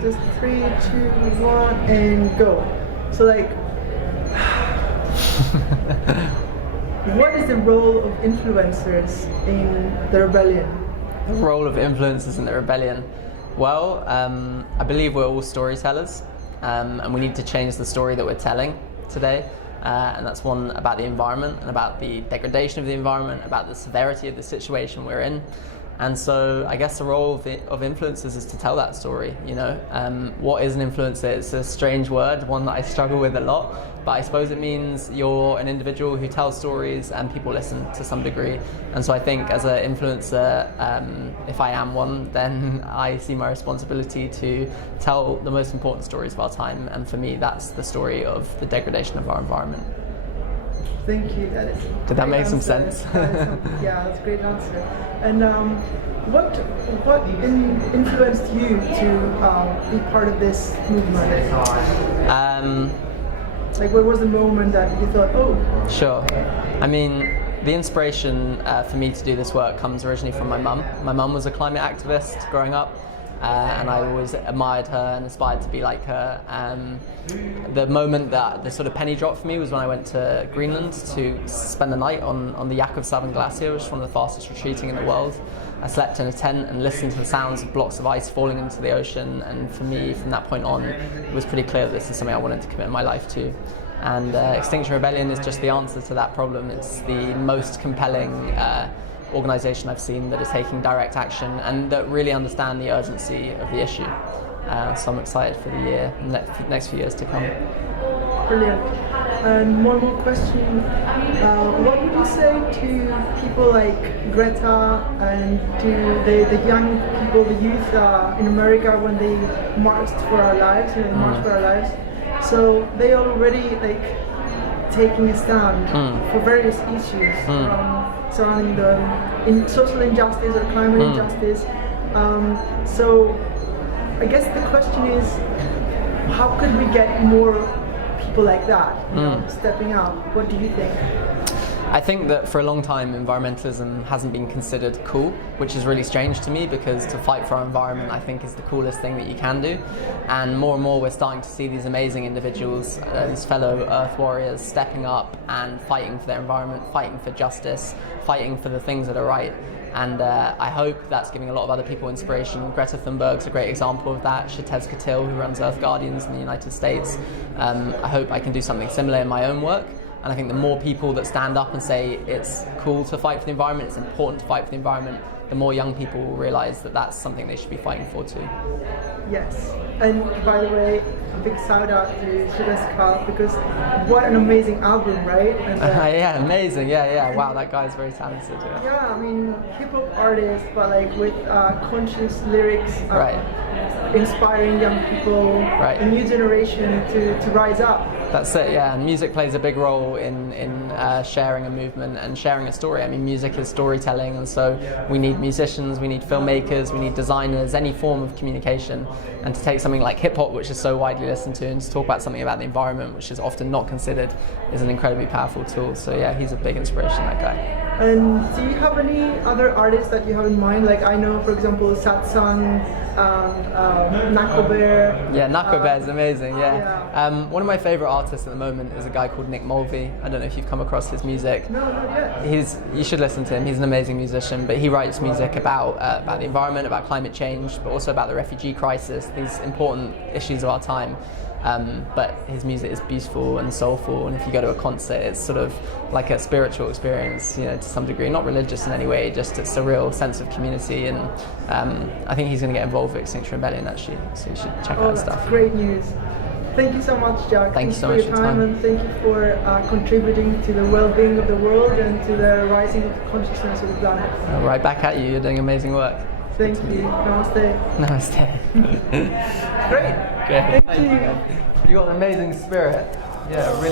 just 3, 2, 1, and go. So like, what is the role of influencers in the rebellion? The role of influencers in the rebellion. Well, I believe we're all storytellers, and we need to change the story that we're telling today. And that's one about the environment and about the degradation of the environment, about the severity of the situation we're in. And so I guess the role of influencers is to tell that story, you know. What is an influencer? It's a strange word, one that I struggle with a lot, but I suppose it means you're an individual who tells stories and people listen to some degree. And so I think as an influencer, if I am one, then I see my responsibility to tell the most important stories of our time. And for me, that's the story of the degradation of our environment. Thank you. That is. Did that make some sense? Yeah, that's a great answer. And what influenced you to be part of this movement? Like, what was the moment that you thought, oh? Sure. I mean, the inspiration for me to do this work comes originally from my mum. My mum was a climate activist growing up. And I always admired her and aspired to be like her. The moment that the sort of penny dropped for me was when I went to Greenland to spend the night on the Jakobshavn Glacier, which is one of the fastest retreating in the world. I slept in a tent and listened to the sounds of blocks of ice falling into the ocean, and for me, from that point on, it was pretty clear that this is something I wanted to commit my life to. And Extinction Rebellion is just the answer to that problem. It's the most compelling organisation I've seen that is taking direct action and that really understand the urgency of the issue. So I'm excited for the next few years to come. Brilliant. And one more question. What would you say to people like Greta and to the young people, the youth in America when they marched for our lives, March for Our Lives? So they already taking a stand for various issues surrounding the social injustice or climate injustice. So I guess the question is, how could we get more people like that stepping up? What do you think? I think that for a long time environmentalism hasn't been considered cool, which is really strange to me because to fight for our environment I think is the coolest thing that you can do. And more we're starting to see these amazing individuals, these fellow Earth warriors stepping up and fighting for their environment, fighting for justice, fighting for the things that are right. And I hope that's giving a lot of other people inspiration. Greta Thunberg's a great example of that. Shatez Patel, who runs Earth Guardians in the United States. I hope I can do something similar in my own work. And I think the more people that stand up and say it's cool to fight for the environment, it's important to fight for the environment, the more young people will realise that that's something they should be fighting for too. Yes, and by the way, a big shout out to Shatez Patel because what an amazing album, right? And, yeah, amazing, yeah. Wow, that guy's very talented. Yeah, I mean, hip hop artist, but like with conscious lyrics, inspiring young people, a new generation to rise up. That's it, yeah, and music plays a big role in sharing a movement and sharing a story. I mean, music is storytelling, and so we need musicians, we need filmmakers, we need designers, any form of communication. And to take something like hip-hop, which is so widely listened to, and to talk about something about the environment, which is often not considered, is an incredibly powerful tool. So yeah, he's a big inspiration, that guy. And do you have any other artists that you have in mind? Like I know, for example, Satsang, Nako Bear. Yeah, Nako Bear is amazing, yeah. One of my favourite artists at the moment is a guy called Nick Mulvey. I don't know if you've come across his music. No, not yet. You should listen to him. He's an amazing musician, but he writes music about the environment, about climate change, but also about the refugee crisis, these important issues of our time. But his music is beautiful and soulful, and if you go to a concert, it's sort of like a spiritual experience, to some degree, not religious in any way, just it's a real sense of community. And I think he's going to get involved with Extinction Rebellion actually, so you should check out his stuff. Great news. Thank you so much, Jack. Thank you so much for your time, and thank you for contributing to the well-being of the world and to the rising of consciousness of the planet. Right back at you. You're doing amazing work. Thank you. Namaste. Namaste. Great. Thank you. You got an amazing spirit. Yeah, really.